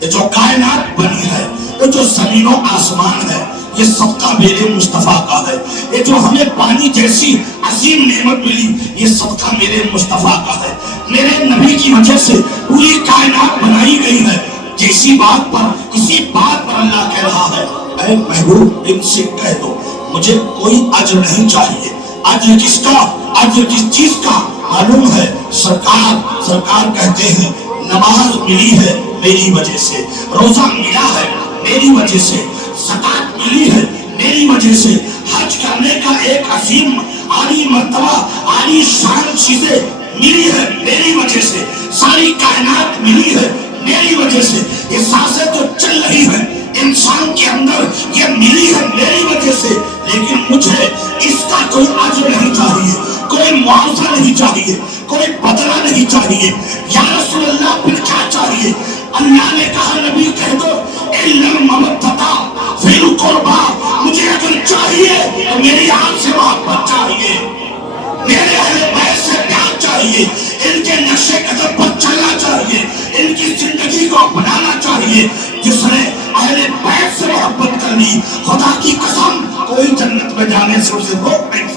یہ جو کائنات بنی ہے، یہ جو زمین و آسمان ہے، یہ صدقہ میرے مصطفیٰ کا ہے. یہ جو ہمیں پانی جیسی عظیم نعمت ملی، یہ صدقہ میرے مصطفیٰ کا ہے. میرے نبی کی وجہ سے پوری کائنات بنائی گئی ہے. جیسی بات پر، اسی بات پر اللہ کہہ رہا ہے، اے محبوب ان سے کہہ دو مجھے کوئی اجر نہیں چاہیے. اجر کس کا؟ اجر کس چیز کا؟ معلوم ہے سرکار کہتے ہیں نماز ملی ہے میری وجہ سے، روزہ ملا ہے میری وجہ سے، زکات ملی ہے میری وجہ سے، حج کرنے کا ایک عظیم عالی مرتبہ عالی شان چیزیں ملی ہے میری وجہ سے، ساری کائنات ملی ہے میری وجہ سے، یہ سانسیں تو چل رہی ہیں انسان کے اندر یہ ملی ہے میری وجہ سے. لیکن مجھے اس کا کوئی اجر نہیں چاہیے، کوئی معاوضہ نہیں چاہیے، کوئی بدلہ نہیں چاہیے. یا رسول اللہ پھر کیا چاہیے؟ اللہ نے کہا نبی کہہ دو اِلَّا الْمَوَدَّةَ فِي الْقُرْبَى، مجھے اگر چاہیے تو میری آپ سے محبت چاہیے، میرے اہل بیت سے پیار چاہیے، ان کے نقش قدم پر چلنا چاہیے، ان کی زندگی کو اپنانا چاہیے. جس نے اہل بیت سے محبت کر لی، خدا کی قسم کوئی جنت میں جانے سے اسے روک نہیں